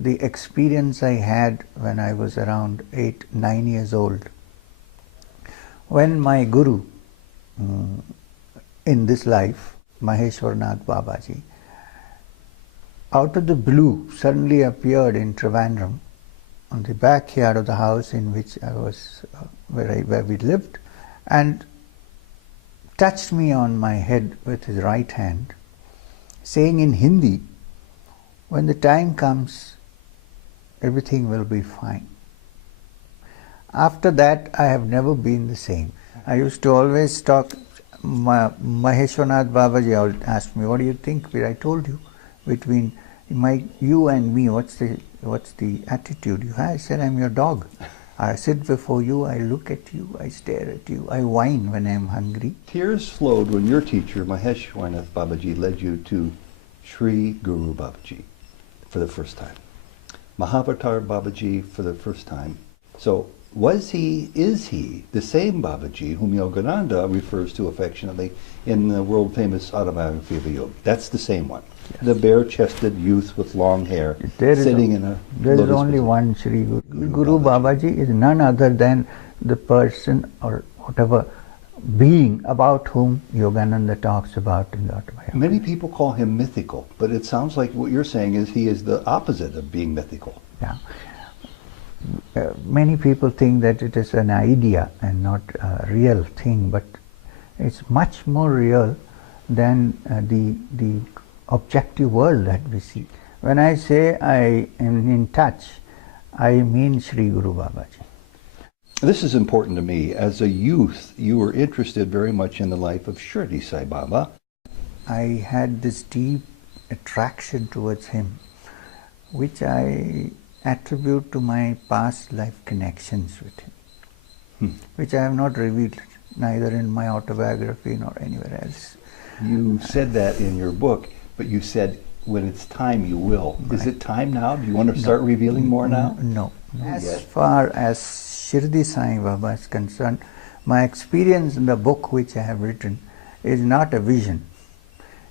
the experience I had when I was around 8, 9 years old. When my Guru in this life, Maheshwarnath Babaji, out of the blue suddenly appeared in Trivandrum, on the backyard of the house in which I was, where we lived, and touched me on my head with his right hand, saying in Hindi, "When the time comes, everything will be fine." After that, I have never been the same. I used to always talk, Maheshwarnath Babaji asked me, "What do you think?" I told you, between you and me, what's the attitude you have? I said, "I'm your dog. I sit before you, I look at you, I stare at you, I whine when I'm hungry." Tears flowed when your teacher, Maheshwarnath Babaji, led you to Sri Guru Babaji for the first time. Mahavatar Babaji for the first time. So is he the same Babaji whom Yogananda refers to affectionately in the world famous autobiography of a yogi? That's the same one. Yes. The bare-chested youth with long hair sitting in a There is only position. one Sri Guru Babaji is none other than the person or whatever being about whom Yogananda talks about in the autobiography. Many people call him mythical, but it sounds like what you're saying is he is the opposite of being mythical. Yeah. Many people think that it is an idea and not a real thing, but it's much more real than the objective world that we see. When I say I am in touch, I mean Sri Guru Babaji. This is important to me. As a youth, you were interested very much in the life of Shirdi Sai Baba. I had this deep attraction towards him, which I attribute to my past life connections with him, which I have not revealed, neither in my autobiography nor anywhere else. You said that in your book, but you said when it's time you will. Right. Is it time now? Do you want to start revealing more now? No. As far as Shirdi Sai Baba is concerned, my experience in the book which I have written is not a vision.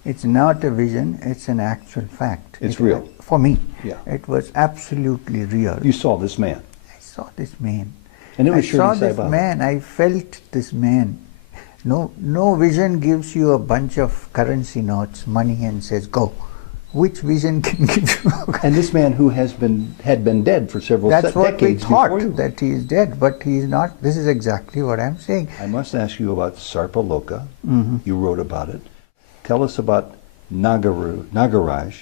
It's not a vision, it's an actual fact. It's real. For me, yeah. It was absolutely real. You saw this man. I saw this man. And it was I saw Shirdi Sai this Baba. man, I felt this man. No vision gives you a bunch of currency notes, money, and says, "Go." Which vision can give you? And this man who had been dead for several decades before you. That's what we thought, that he is dead, but he is not. This is exactly what I'm saying. I must ask you about Sarpaloka. You wrote about it. Tell us about Nagaraj,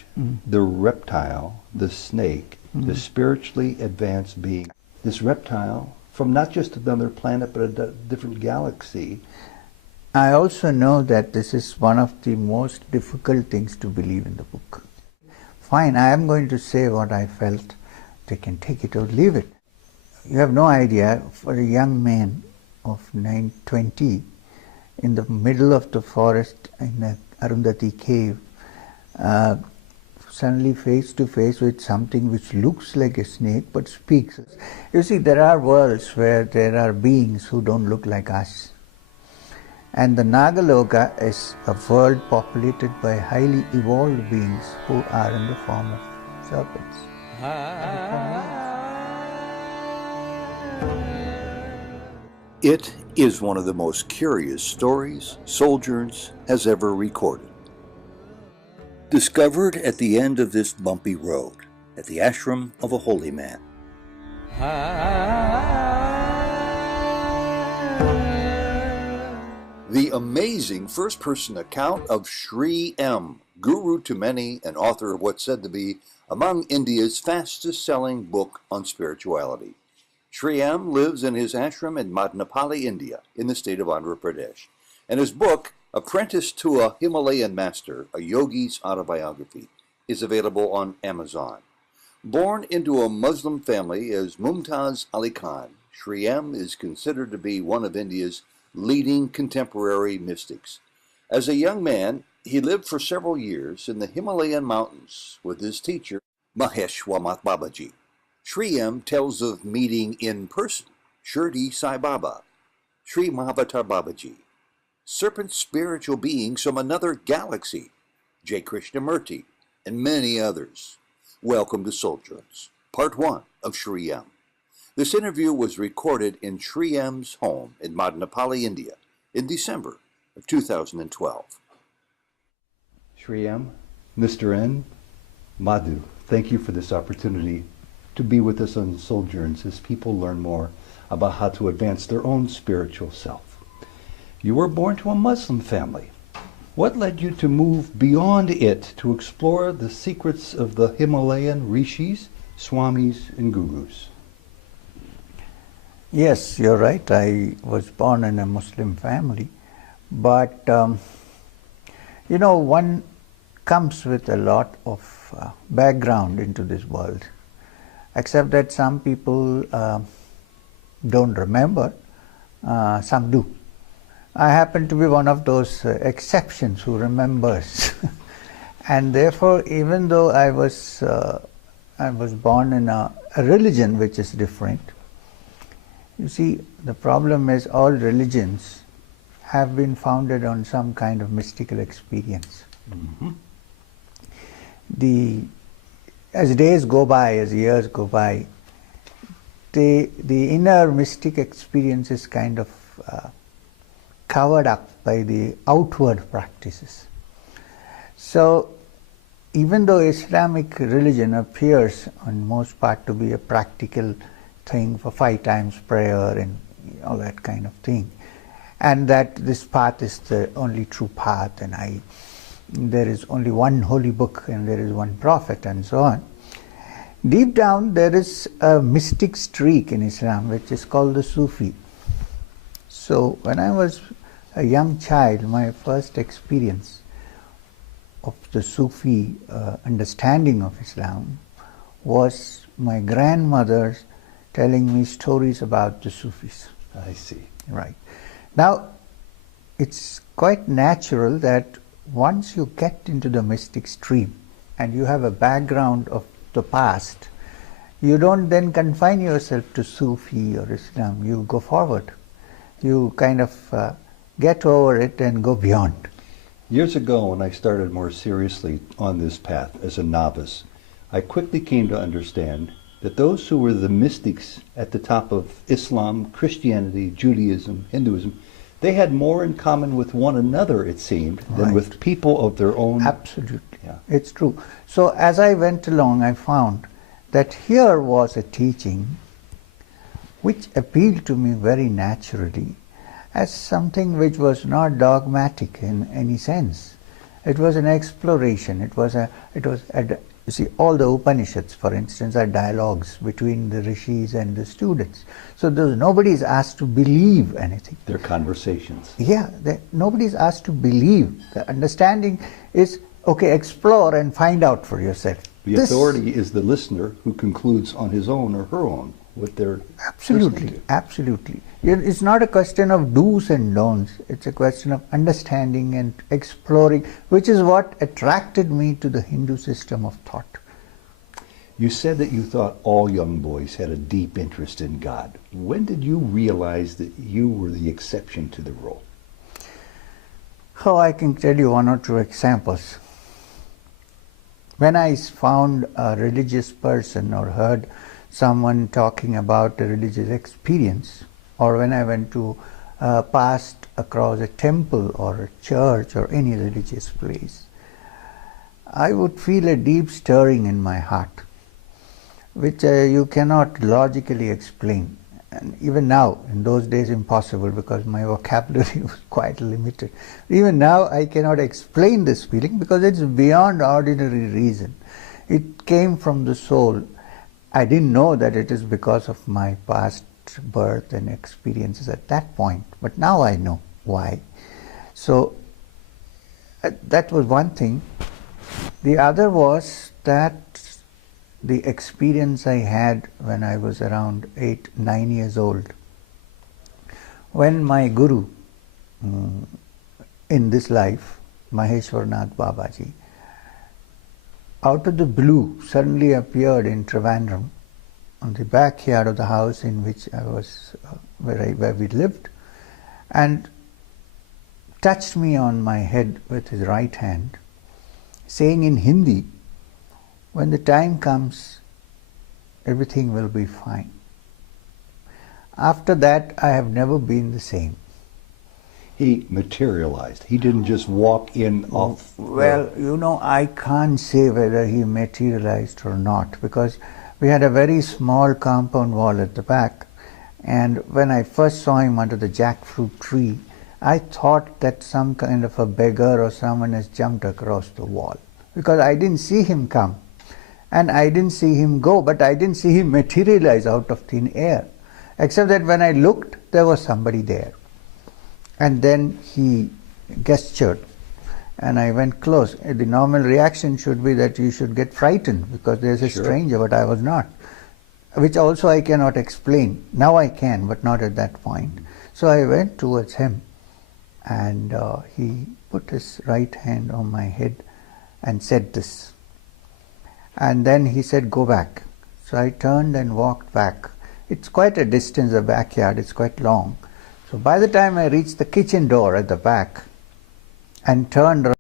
the reptile, the snake, the spiritually advanced being. This reptile from not just another planet but a different galaxy. I also know that this is one of the most difficult things to believe in the book. Fine, I am going to say what I felt. They can take it or leave it. You have no idea, for a young man of 20 in the middle of the forest in the Arundhati cave, suddenly face to face with something which looks like a snake but speaks. You see, there are worlds where there are beings who don't look like us. And the Nagaloka is a world populated by highly evolved beings who are in the form of serpents. It is one of the most curious stories Souljourns has ever recorded. Discovered at the end of this bumpy road, at the ashram of a holy man. The amazing first-person account of Sri M, guru to many and author of what's said to be among India's fastest-selling book on spirituality. Sri M lives in his ashram in Madanapalle, India, in the state of Andhra Pradesh, and his book, Apprentice to a Himalayan Master, a Yogi's Autobiography, is available on Amazon. Born into a Muslim family as Mumtaz Ali Khan, Sri M is considered to be one of India's leading contemporary mystics. As a young man, he lived for several years in the Himalayan mountains with his teacher, Maheshwarnath Babaji. Sri M tells of meeting in person Shirdi Sai Baba, Sri Mahavatar Babaji, serpent spiritual beings from another galaxy, J. Krishnamurti, and many others. Welcome to Souljourns, Part 1 of Sri M. This interview was recorded in Sri M's home in Madanapalle, India, in December of 2012. Sri M, Mr. N, Madhu, thank you for this opportunity to be with us on Souljourns as people learn more about how to advance their own spiritual self. You were born to a Muslim family. What led you to move beyond it to explore the secrets of the Himalayan rishis, swamis, and gurus? Yes, you're right. I was born in a Muslim family, but one comes with a lot of background into this world, except that some people don't remember, some do. I happen to be one of those exceptions who remembers. And therefore, even though I was born in a religion which is different, you see, the problem is all religions have been founded on some kind of mystical experience. Mm-hmm. As days go by, as years go by, the inner mystic experience is kind of covered up by the outward practices. So even though Islamic religion appears on most part to be a practical thing for 5 times prayer and all that kind of thing, and that this path is the only true path, and there is only one holy book and there is one prophet and so on, deep down there is a mystic streak in Islam which is called the Sufi. So when I was a young child, my first experience of the Sufi understanding of Islam was my grandmother telling me stories about the Sufis. I see. Right. Now, it's quite natural that once you get into the mystic stream and you have a background of the past, you don't then confine yourself to Sufi or Islam. You go forward. You kind of get over it and go beyond. Years ago, when I started more seriously on this path as a novice, I quickly came to understand that those who were the mystics at the top of Islam, Christianity, Judaism, Hinduism, they had more in common with one another, it seemed, than with people of their own. Absolutely. Yeah. It's true. So as I went along, I found that here was a teaching which appealed to me very naturally as something which was not dogmatic in any sense. It was an exploration. You see, all the Upanishads, for instance, are dialogues between the rishis and the students. So nobody is asked to believe anything. They're conversations. Yeah, nobody is asked to believe. The understanding is, okay, explore and find out for yourself. The authority is the listener who concludes on his own or her own what they're absolutely, absolutely. It's not a question of do's and don'ts. It's a question of understanding and exploring, which is what attracted me to the Hindu system of thought. You said that you thought all young boys had a deep interest in God. When did you realize that you were the exception to the rule? Oh, I can tell you 1 or 2 examples. When I found a religious person or heard someone talking about a religious experience, or when I went to passed across a temple or a church or any religious place, I would feel a deep stirring in my heart, which you cannot logically explain. And even now, in those days, impossible, because my vocabulary was quite limited. Even now, I cannot explain this feeling because it's beyond ordinary reason. It came from the soul. I didn't know that it is because of my past birth and experiences at that point, but now I know why. So that was one thing. The other was that the experience I had when I was around 8, 9 years old, when my guru in this life, Maheshwarnath Babaji, out of the blue suddenly appeared in Trivandrum on the backyard of the house in which I was, where we lived, and touched me on my head with his right hand, saying in Hindi, when the time comes, everything will be fine. After that, I have never been the same. He materialized. He didn't just walk in off. Well, you know, I can't say whether he materialized or not, because we had a very small compound wall at the back, and when I first saw him under the jackfruit tree, I thought that some kind of a beggar or someone has jumped across the wall, because I didn't see him come and I didn't see him go, but I didn't see him materialize out of thin air, except that when I looked, there was somebody there. And then he gestured and I went close. The normal reaction should be that you should get frightened because there's a stranger, but I was not, which also I cannot explain. Now I can, but not at that point. So I went towards him, and he put his right hand on my head and said this. And then he said, "Go back." So I turned and walked back. It's quite a distance, the backyard, it's quite long. So by the time I reached the kitchen door at the back and turned around,